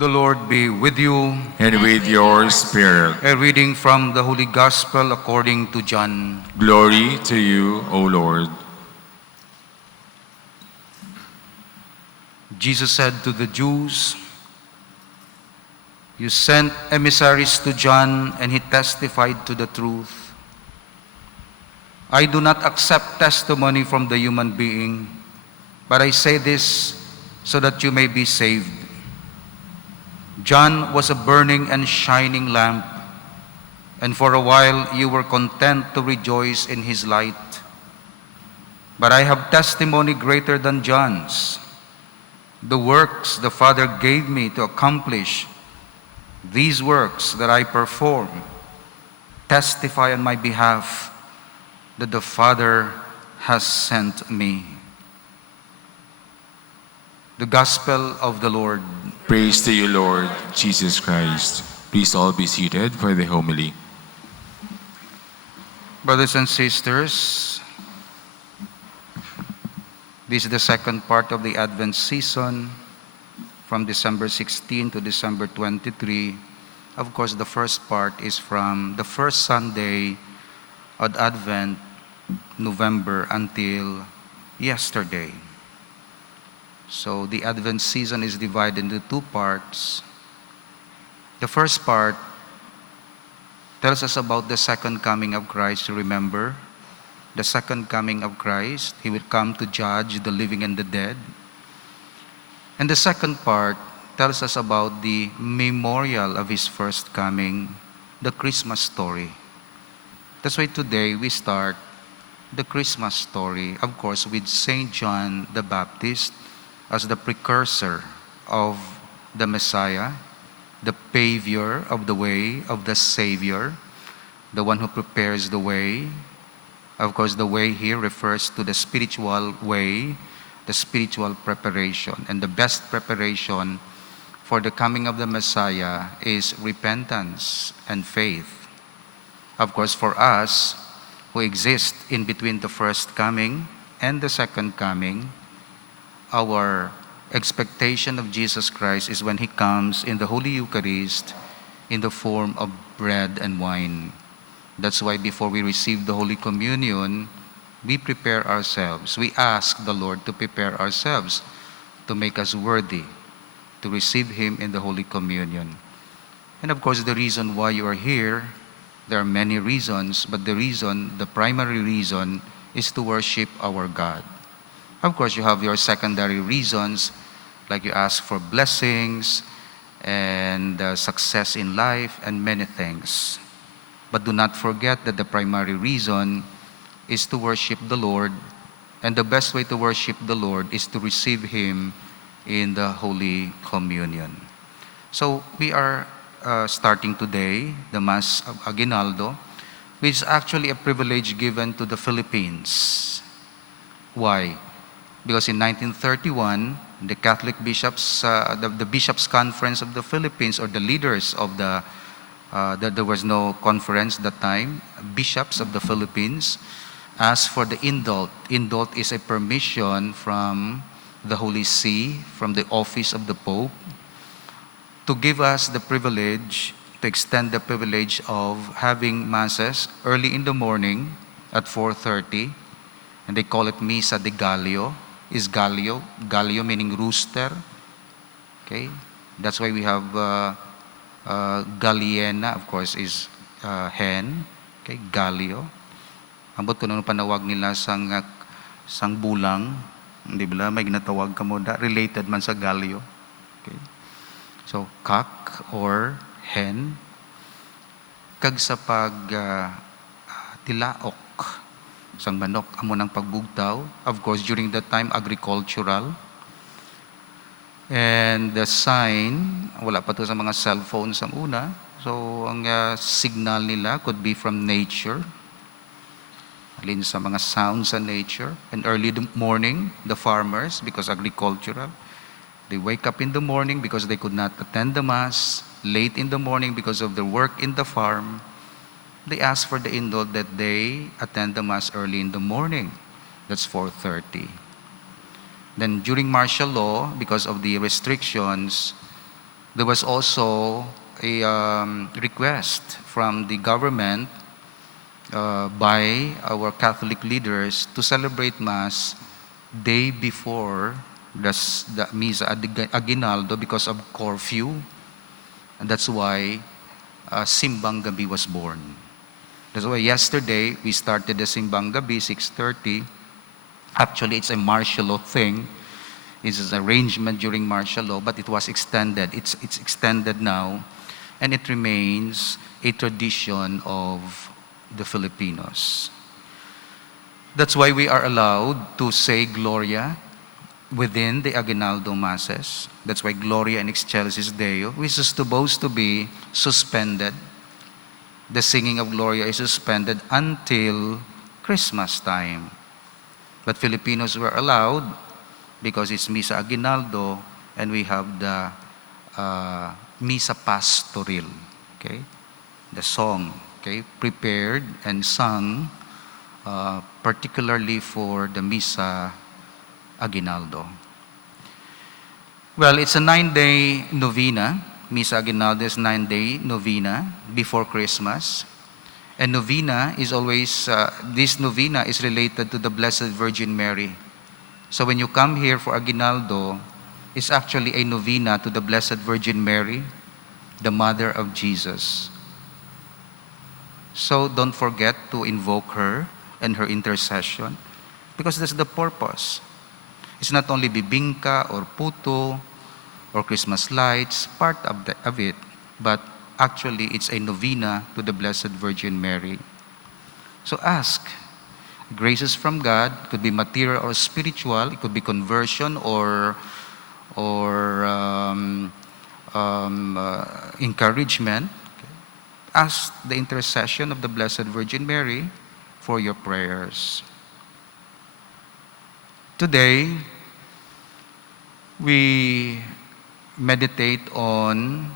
The Lord be with you. And with your spirit. A reading from the Holy Gospel according to John. Glory to you, O Lord. Jesus said to the Jews, "You sent emissaries to John, and he testified to the truth. I do not accept testimony from the human being, but I say this so that you may be saved. John was a burning and shining lamp, and for a while you were content to rejoice in his light. But I have testimony greater than John's. The works the Father gave me to accomplish, these works that I perform, testify on my behalf that the Father has sent me." The Gospel of the Lord. Praise to you, Lord Jesus Christ. Please all be seated for the homily. Brothers and sisters, this is the second part of the Advent season from December 16 to December 23. Of course, the first part is from the first Sunday of Advent, November, until yesterday. So the Advent season is divided into two parts. The first part tells us about the second coming of Christ. Remember, the second coming of Christ, he will come to judge the living and the dead. And the second part tells us about the memorial of his first coming, the Christmas story. That's why today we start the Christmas story, of course, with Saint John the Baptist as the precursor of the Messiah, the pavior of the way of the Savior, the one who prepares the way. Of course, the way here refers to the spiritual way, the spiritual preparation. And the best preparation for the coming of the Messiah is repentance and faith. Of course, for us who exist in between the first coming and the second coming, our expectation of Jesus Christ is when he comes in the Holy Eucharist in the form of bread and wine. That's why before we receive the Holy Communion, we prepare ourselves. We ask the Lord to prepare ourselves to make us worthy to receive him in the Holy Communion. And of course, the reason why you are here, there are many reasons, but the primary reason is to worship our God. Of course, you have your secondary reasons, like you ask for blessings and success in life and many things. But do not forget that the primary reason is to worship the Lord, and the best way to worship the Lord is to receive him in the Holy Communion. So we are starting today the Mass of Aguinaldo, which is actually a privilege given to the Philippines. Why? Because in 1931, the Catholic bishops, the Bishops' Conference of the Philippines, or the leaders of there was no conference that time, bishops of the Philippines, asked for the indult. Indult is a permission from the Holy See, from the office of the Pope, to give us the privilege, to extend the privilege of having masses early in the morning at 4:30, and they call it Misa de Gallo. Is Gallo meaning rooster. Okay, that's why we have Galliena, of course, is hen. Okay, Gallo. Ambot ko nung panawag nila sang bulang, hindi ba? May ginatawag ka mo da, related man sa Gallo. Okay, so cock or hen. Kag sa tilaok sang manok, amo ng pagbugtaw. Of course, during that time, agricultural. And the sign, wala pa to sa mga cellphone sa una. So, ang signal nila could be from nature. Alin sa mga sounds sa nature. And early the morning, the farmers, because agricultural, they wake up in the morning because they could not attend the Mass. Late in the morning because of their work in the farm. They ask for the indult that they attend the Mass early in the morning. That's 4:30. Then during martial law, because of the restrictions, There was also a request from the government by our Catholic leaders to celebrate Mass day before the Misa Aguinaldo because of curfew. And that's why Simbang Gabi was born. That's why yesterday we started the Simbang Gabi, 6:30. Actually, it's a martial law thing. It's an arrangement during martial law, but it was extended. It's extended now, and it remains a tradition of the Filipinos. That's why we are allowed to say Gloria within the Aguinaldo Masses. That's why Gloria in Excelsis Deo, which is supposed to be suspended. The singing of Gloria is suspended until Christmas time. But Filipinos were allowed because it's Misa Aguinaldo and we have the Misa Pastoril, okay? The song, okay, prepared and sung particularly for the Misa Aguinaldo. Well, it's a 9-day novena. Misa Aguinaldo is 9-day novena before Christmas. And novena is always, this novena is related to the Blessed Virgin Mary. So when you come here for Aguinaldo, it's actually a novena to the Blessed Virgin Mary, the Mother of Jesus. So don't forget to invoke her and her intercession, because that's the purpose. It's not only bibingka or puto or Christmas lights, part of it, but actually it's a novena to the Blessed Virgin Mary. So ask graces from God. It could be material or spiritual. It could be conversion or encouragement. Ask the intercession of the Blessed Virgin Mary for your prayers. Today, we meditate on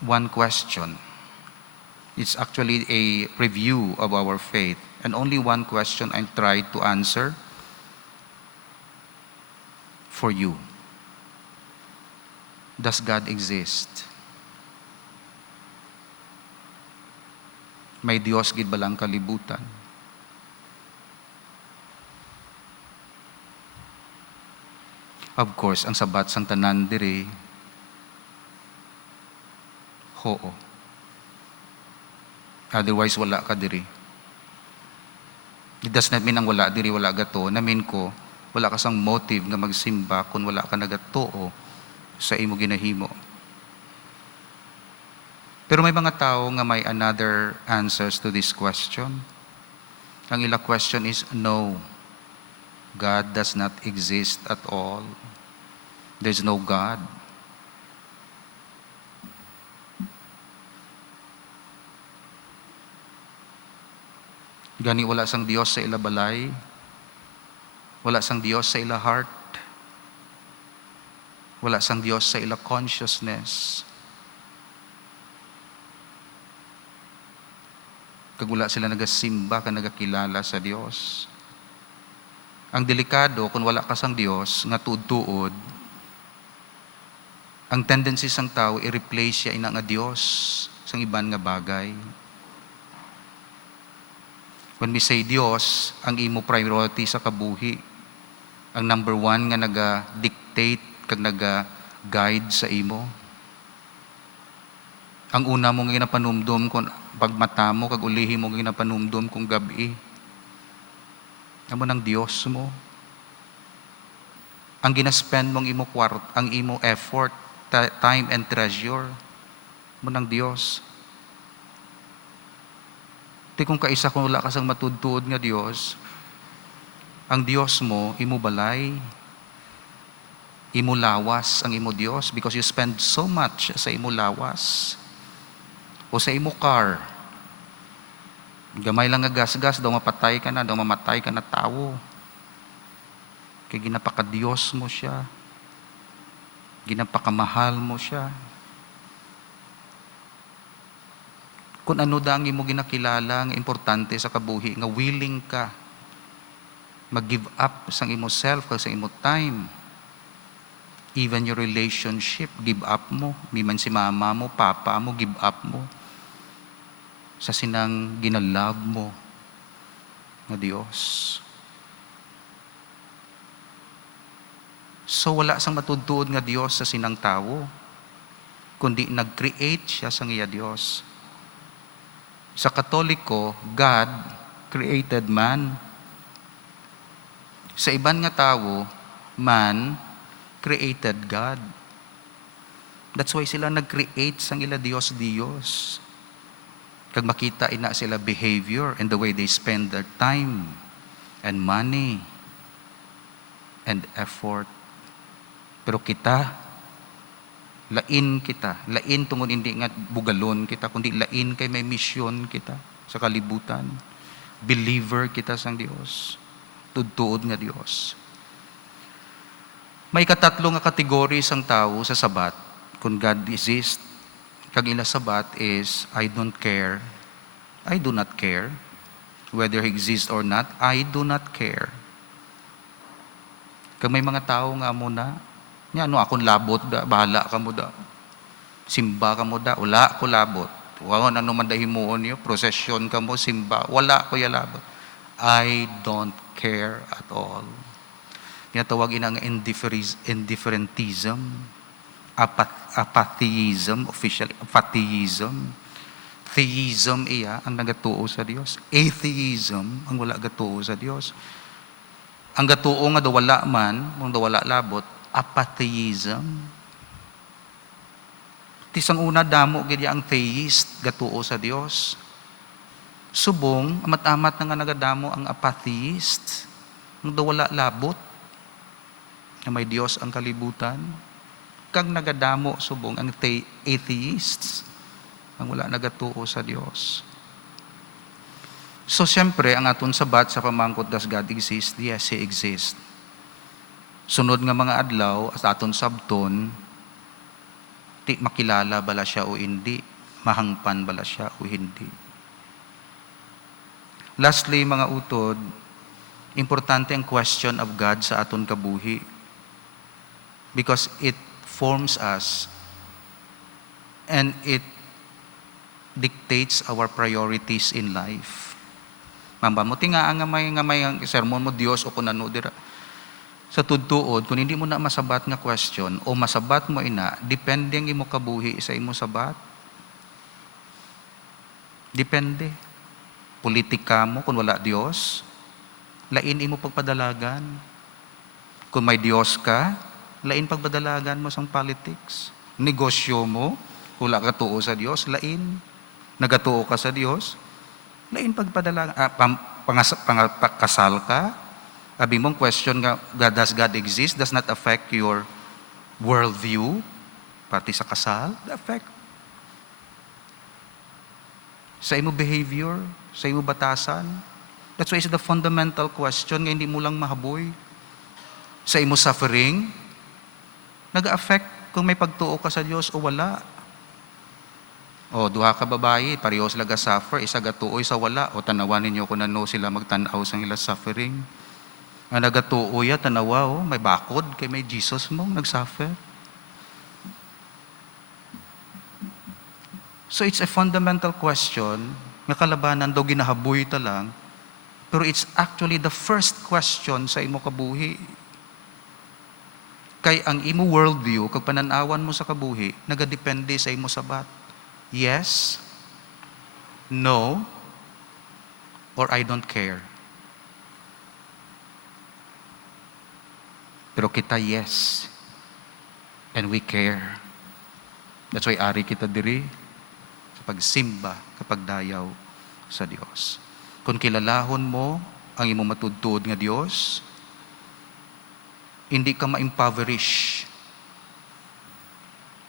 one question. It's actually a review of our faith. And only one question I tried to answer for you. Does God exist? May Diyos gid balang kalibutan? Of course, ang sabat sang tanan diri, oo. Otherwise, wala ka diri. It does not mean ang wala diri, wala gato. Namin ko, wala ka sang motive nga magsimba kung wala ka nagatoo sa imo ginahimo. Pero may mga tao nga may another answers to this question. Ang ila question is, no. God does not exist at all. There's no God. Gani wala sang Dios sa ila balay. Wala sang Dios sa ila heart. Wala sang Dios sa ila consciousness. Kag wala sila nagasimba ka nagakilala sa Dios. Ang delikado kung wala ka sang Dios nga tuod-tuod, ang tendency sang tao i-replace siya ina nga Dios sang iban nga bagay. When we say Dios, ang imo priority sa kabuhi, ang number one nga naga-dictate kag naga-guide sa imo. Ang una mong ginapanumdum kung pagmata mo kag ulihi mo ginapanumdum kung gabi. Amo ng Dios mo. Ang ginaspend mong imo ang imo effort, time and treasure mo ng Dios. Di kung kaisa kung wala ka sang matudtuod nga Dios, ang Dios mo, imo balay, imo lawas ang imo Dios because you spend so much sa imo lawas o sa imo car. Gamay lang nga gas-gas, daw mapatay ka na, daw mamatay ka na tao. Kaya ginapaka-Diyos mo siya. Ginapakamahal mo siya. Kung ano dang imo ginakilala, nga importante sa kabuhi, nga willing ka mag-give up sang imo self, kag sa imo time, Even your relationship, give up mo. Di man si mama mo, papa mo, give up mo. Sa sinang ginalove mo na Diyos. So wala sang matudtuod nga Diyos sa sinang tao, kundi nag-create siya sa iya Diyos. Sa Katoliko, God created man. Sa iban nga tao, man created God. That's why sila nag-create sang ila Diyos. Kag makita ina sila behavior and the way they spend their time and money and effort. Pero kita, lain tungod hindi nga bugalon kita, kundi lain kay may misyon kita sa kalibutan. Believer kita sang Dios. Tudtuod nga Dios. May katatlo nga kategory sang tao sa sabat. Kung God exists, kag ila sabat is, I don't care. I do not care. Whether He exists or not, I do not care. Kag may mga tao nga muna, nya ano akong labot da, bahala ka mo da. Simba ka mo da, wala ko labot. Wow, ano man dahimuon niyo, prosesyon ka mo, simba, wala ko ya labot. I don't care at all. Tinatawag inang indifferentism, apatheism, officially, apatheism. Theism iya ang nagatuo sa Dios. Atheism ang wala gatuo sa Dios. Ang gatuo nga daw wala man, kung daw wala labot, apatheism. Tisang una damo gid ang theist gatuo sa Dios. Subong amat-amat na nga nagadamo ang apatheist. Ang daw wala labot na may Dios ang kalibutan. Kag nagadamo subong ang atheists ang wala nagatuo sa Dios. So siyempre ang aton sabat sa pamangkot does God exist? Yes, He exists. Sunod nga mga adlaw at aton sabton, ti makilala bala siya o hindi, mahangpan bala siya o hindi. Lastly, mga utod, importante ang question of God sa aton kabuhi because it forms us and it dictates our priorities in life. Mambamuti nga may sermon mo Dios o kunano dira. Sa tudtuod, kung hindi mo na masabat nga question o masabat mo ina, depende ang imo kabuhi sa imo sabat. Depende. Politika mo, kung wala Dios, lain imo pagpadalagan. Kung may Dios ka, lain pagpadalagan mo sang politics. Negosyo mo, wala ka tuo sa Dios, lain. Nagatuo ka sa Dios, lain pagpadalagan. Kasal ka, sabi mong question nga, does God exist? Does not affect your worldview, pati sa kasal, affect. Sa imo behavior, sa imo batasan. That's why it's the fundamental question nga hindi mo lang mahaboy. Sa imo suffering, nag-affect kung may pagtuo ka sa Diyos o wala. O, duha ka babae, pareho sila ga-suffer, isa gatuo, isa wala. O tanawan ninyo kung ano sila magtanaw sa ila suffering. Ang nagatuo ya, tanawa, may bakod, kay may Jesus mo, nagsuffer. So it's a fundamental question, nga kalabanan daw ginahaboy ta lang, pero it's actually the first question sa imo kabuhi. Kay ang imo worldview, kag pananawan mo sa kabuhi, nagadepende sa imo sabat. Yes, no, or I don't care. Pero kita yes, and we care. That's why ari kita diri sa pagsimba, kapag dayaw sa Dios. Kung kilalahon mo ang imo matudtod nga Dios, hindi ka ma-impoverish.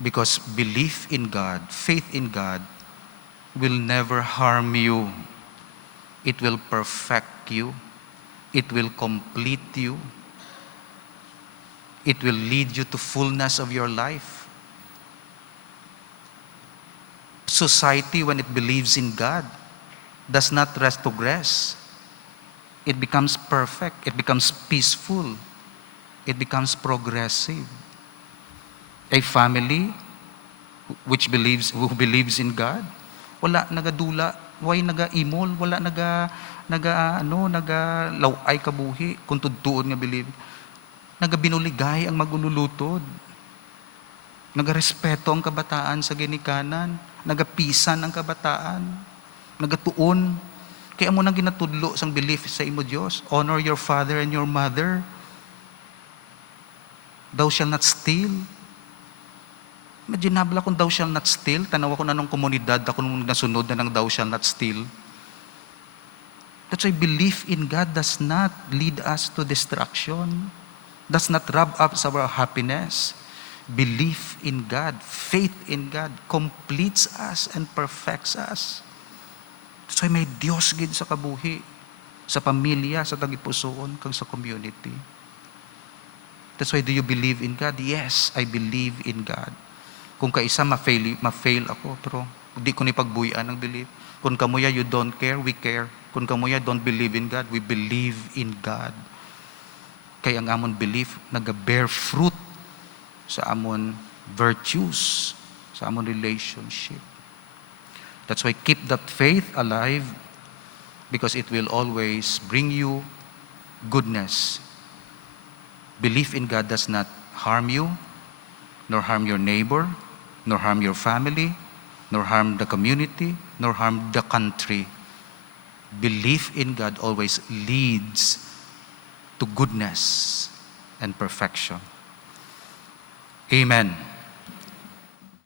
Because belief in God, faith in God, will never harm you. It will perfect you. It will complete you. It will lead you to fullness of your life. Society, when it believes in God, does not retrogress. It becomes perfect. It becomes peaceful. It becomes progressive. A family who believes in God. Wala nagadula, why naga-imol, wala nagalaway kabuhi, kung tudtuon nga believe. Nagabinuligay ang magululutod. Nagarespeto ang kabataan sa ginikanan. Nagapisan ang kabataan. Nagatuon. Kaya mo nang ginatudlo sang belief sa imo Diyos. Honor your father and your mother. Thou shall not steal. Imaginable kung thou shall not steal. Tanaw ako na nung komunidad, ako nung nasunod na ng thou shall not steal. That's why belief in God does not lead us to destruction. Does not rob us of our happiness. Belief in God, faith in God, completes us and perfects us. That's why may Diyos gid sa kabuhi, sa pamilya, sa tagipusoon, kag sa community. That's why, do you believe in God? Yes, I believe in God. Kung kaisa ma-fail ako, pero di ko ni pagbuyan ang belief. Kung kamuya you don't care, we care. Kung kamuya don't believe in God, we believe in God. Kaya ang amon belief nag-bear fruit sa amon virtues, sa amon relationship. That's why keep that faith alive, because it will always bring you goodness. Belief in God does not harm you, nor harm your neighbor, nor harm your family, nor harm the community, nor harm the country. Belief in God always leads to goodness and perfection. Amen.